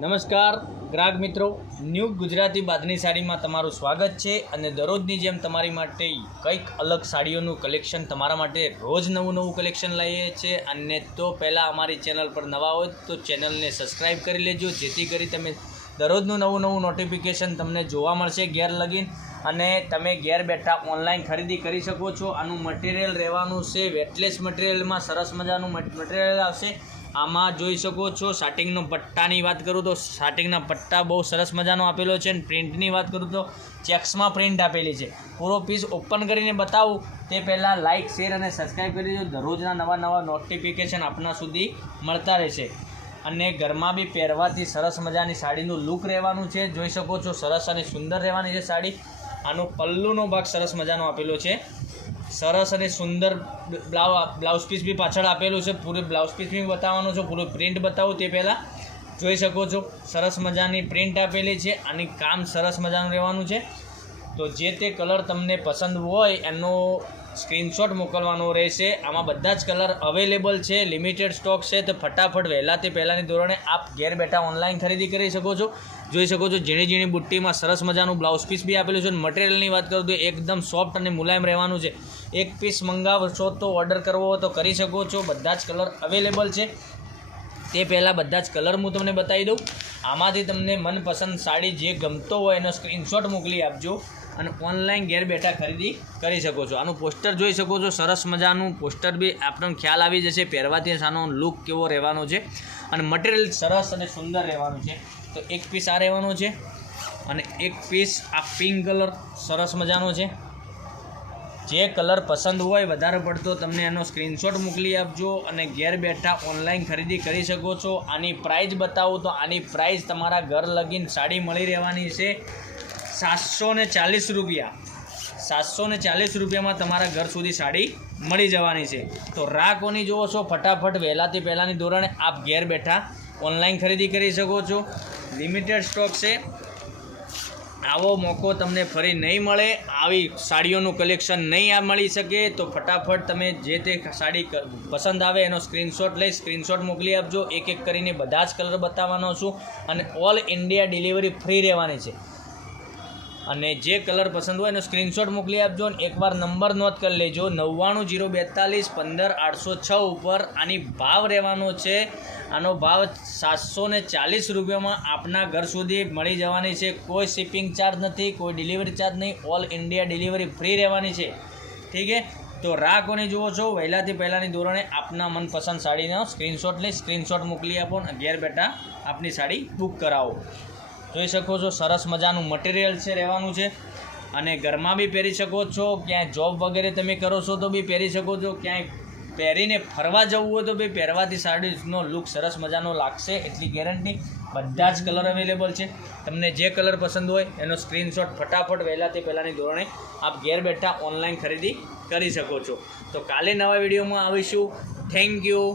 નમસ્કાર ગ્રાહક મિત્રો, ન્યૂ ગુજરાતી બાંધણી સાડીમાં તમારું સ્વાગત છે. અને દરરોજની જેમ તમારી માટે કંઈક અલગ સાડીઓનું કલેક્શન તમારા માટે રોજ નવું કલેક્શન લાવીએ છીએ. અને તો પહેલાં અમારી ચેનલ પર નવા હોય તો ચેનલને સબસ્ક્રાઈબ કરી લેજો, જેથી કરી તમે દરરોજનું નવું નોટિફિકેશન તમને જોવા મળશે ઘેર લગીન, અને તમે ઘેર બેઠા ઓનલાઈન ખરીદી કરી શકો છો. આનું મટીરિયલ રહેવાનું છે વેટલેસ મટીરિયલમાં, સરસ મજાનું મટીરિયલ આવશે. આમાં જોઈ શકો છો સ્ટાર્ટિંગનો પટ્ટાની વાત કરું તો સ્ટાર્ટિંગના પટ્ટા બહુ સરસ મજાનો આપેલો છે. અને પ્રિન્ટની વાત કરું તો ચેક્સમાં પ્રિન્ટ આપેલી છે. પૂરો પીસ ઓપન કરીને બતાવું તે પહેલાં લાઇક, શેર અને સબસ્ક્રાઈબ કરી દેજો. દરરોજના નવા નોટિફિકેશન આપના સુધી મળતા રહેશે. અને ઘરમાં બી પહેરવાથી સરસ મજાની સાડીનું લુક રહેવાનું છે. જોઈ શકો છો સરસ અને સુંદર રહેવાની છે સાડી. આનો પલ્લુનો ભાગ સરસ મજાનો આપેલો છે. સરસ અને સુંદર બ્લાઉઝ પીસ બી પાછળ આપેલું છે. પૂરું બ્લાઉઝ પીસ બી બતાવવાનું છે. પૂરું પ્રિન્ટ બતાવું તે પહેલાં જોઈ શકો છો સરસ મજાની પ્રિન્ટ આપેલી છે. અને કામ સરસ મજાનું રહેવાનું છે. તો જે તે કલર તમને પસંદ હોય એનો સ્ક્રીનશોટ મોકલવાનો રહેશે. આમાં બધા જ કલર અવેલેબલ છે, લિમિટેડ સ્ટોક છે. તો ફટાફટ વહેલા તે પહેલાંની ધોરણે આપ ઘેર બેઠા ઓનલાઈન ખરીદી કરી શકો છો. જોઈ શકો છો ઝીણી બુટ્ટીમાં સરસ મજાનું બ્લાઉઝ પીસ બી આપેલું છે. મટીરિયલની વાત કરું તો એકદમ સોફ્ટ અને મુલાયમ રહેવાનું છે. એક પીસ મંગાવશો તો ઓર્ડર કરવો હોય તો કરી શકો છો. બધા જ કલર અવેલેબલ છે. તે પહેલાં બધા જ કલર હું તમને બતાવી દઉં. આમાંથી તમને મનપસંદ સાડી જે ગમતો હોય એનો સ્ક્રીનશોટ મોકલી આપજો અને ઓનલાઈન ઘેર બેઠા ખરીદી કરી શકો છો. આનું પોસ્ટર જોઈ શકો છો, સરસ મજાનું પોસ્ટર બી આપણને ખ્યાલ આવી જશે પહેરવાથી આનો લુક કેવો રહેવાનો છે. અને મટીરિયલ સરસ અને સુંદર રહેવાનું છે. તો એક પીસ આ રહેવાનો છે અને એક પીસ આ પિંક કલર સરસ મજાનો છે. જે કલર પસંદ હોય વધારે પડતો તમને એનો સ્ક્રીનશોટ મોકલી આપજો અને ઘેર બેઠા ઓનલાઈન ખરીદી કરી શકો છો. આની પ્રાઇસ બતાવું તો આની પ્રાઇસ તમારા ઘર લગીન સાડી મળી રહેવાની છે 740 રૂપિયા. 740 રૂપિયામાં તમારા ઘર સુધી સાડી મળી જવાની છે. તો રાહ કોની જોવો છો? ફટાફટ વહેલાથી પહેલાંની ધોરણે આપ ઘેર બેઠા ઓનલાઈન ખરીદી કરી શકો છો. લિમિટેડ સ્ટોક છે. આવો મોકો તમને ફરી નહીં મળે. આવી સાડીઓનું કલેક્શન નહીં મળી શકે. તો ફટાફટ તમે જે તે સાડી પસંદ આવે એનો સ્ક્રીનશોટ મોકલી આપજો. એક કરીને બધા જ કલર બતાવવાનો છું. અને ઓલ ઇન્ડિયા ડિલિવરી ફ્રી રહેવાની છે. અને જે કલર પસંદ હોય એનો સ્ક્રીનશોટ મોકલી આપજો. અને એકવાર નંબર નોટ કરી લેજો 9902415806 ઉપર. આની ભાવ રહેવાનો છે, આનો ભાવ 740 રૂપિયામાં આપના ઘર સુધી મળી જવાની છે. કોઈ શિપિંગ ચાર્જ નથી, કોઈ ડિલિવરી ચાર્જ નહીં. ઓલ ઇન્ડિયા ડિલિવરી ફ્રી રહેવાની છે. ઠીક છે? તો રાહ કોને જુઓ છો? વહેલાથી પહેલાંની ધોરણે આપના મનપસંદ સાડીનો સ્ક્રીનશોટ મોકલી આપો અને ઘેર બેઠા આપની સાડી બુક કરાવો. જોઈ શકો છો સરસ મજાનું મટીરિયલ છે રહેવાનું છે. અને ઘરમાં બી પહેરી શકો છો. ક્યાંય જોબ વગેરે તમે કરો છો તો બી પહેરી શકો છો. ક્યાંય પહેરીને ફરવા જવું હોય તો બી પહેરવાથી સાડીનો લુક સરસ મજાનો લાગશે, એટલી ગેરંટી. બધા જ કલર અવેલેબલ છે. તમને જે કલર પસંદ હોય એનો સ્ક્રીનશોટ ફટાફટ વહેલાથી પહેલાંની ધોરણે આપ ઘેર બેઠા ઓનલાઈન ખરીદી કરી શકો છો. તો કાલે નવા વિડીયોમાં આવીશું. Thank you.